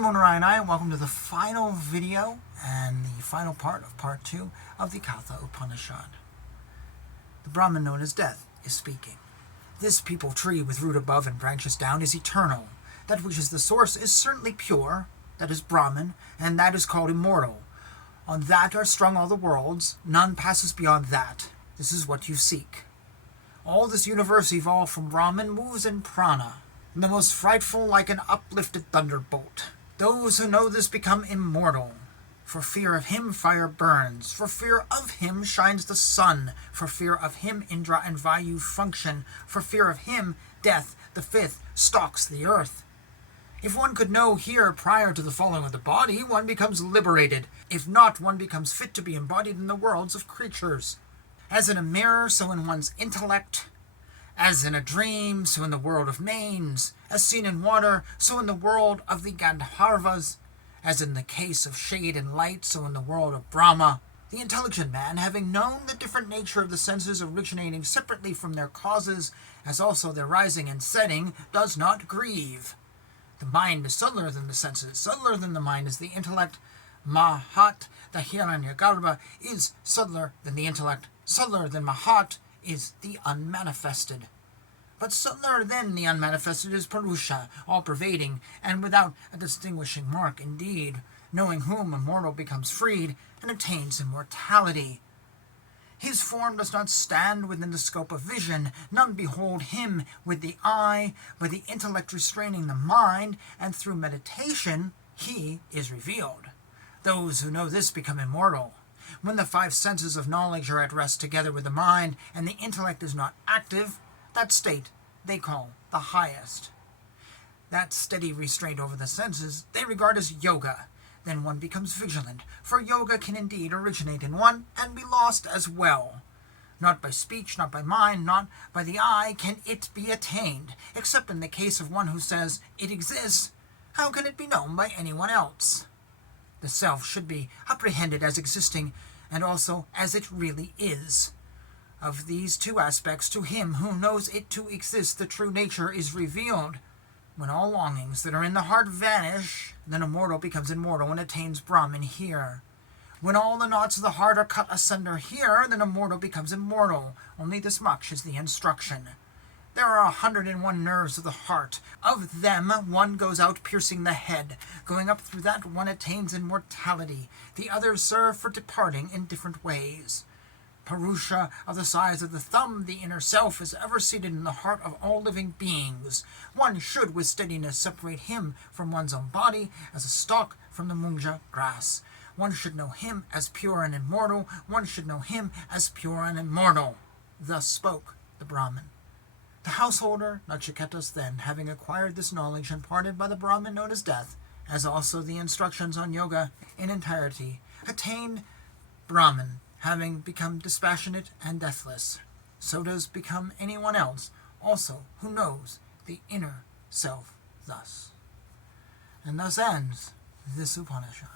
Namo Narayana, welcome to the final video and the final part of part 2 of the Katha Upanishad. The Brahman known as Death is speaking. This peepal tree with root above and branches down is eternal. That which is the source is certainly pure, that is Brahman, and that is called immortal. On that are strung all the worlds, none passes beyond that. This is what you seek. All this universe evolved from Brahman moves in prana, the most frightful like an uplifted thunderbolt. Those who know this become immortal. For fear of him fire burns, for fear of him shines the sun, for fear of him Indra and Vayu function, for fear of him death, the fifth, stalks the earth. If one could know here prior to the falling of the body, one becomes liberated. If not, one becomes fit to be embodied in the worlds of creatures. As in a mirror, so in one's intellect. As in a dream, so in the world of manes. As seen in water, so in the world of the Gandharvas. As in the case of shade and light, so in the world of Brahma. The intelligent man, having known the different nature of the senses originating separately from their causes, as also their rising and setting, does not grieve. The mind is subtler than the senses. Subtler than the mind is the intellect. Mahat, the Hiranyagarbha, is subtler than the intellect. Subtler than Mahat is the unmanifested. But subtler than the unmanifested is Purusha, all-pervading, and without a distinguishing mark indeed, knowing whom a mortal becomes freed and attains immortality. His form does not stand within the scope of vision. None behold him with the eye, but the intellect restraining the mind, and through meditation he is revealed. Those who know this become immortal. When the five senses of knowledge are at rest together with the mind, and the intellect is not active, that state they call the highest. That steady restraint over the senses they regard as yoga. Then one becomes vigilant, for yoga can indeed originate in one and be lost as well. Not by speech, not by mind, not by the eye can it be attained, except in the case of one who says it exists. How can it be known by anyone else? The self should be apprehended as existing, and also as it really is. Of these two aspects, to him who knows it to exist, the true nature is revealed. When all longings that are in the heart vanish, then a mortal becomes immortal and attains Brahman here. When all the knots of the heart are cut asunder here, then a mortal becomes immortal. Only this much is the instruction. There are 101 nerves of the heart. Of them, one goes out piercing the head. Going up through that one attains immortality. The others serve for departing in different ways. Purusha, of the size of the thumb, the inner self, is ever seated in the heart of all living beings. One should with steadiness separate him from one's own body as a stalk from the munja grass. One should know him as pure and immortal. One should know him as pure and immortal. Thus spoke the Brahman. The householder, Nachiketas, then, having acquired this knowledge imparted by the Brahman known as Death, as also the instructions on yoga in entirety, attained Brahman, having become dispassionate and deathless. So does become anyone else, also, who knows the inner self thus. And thus ends this Upanishad.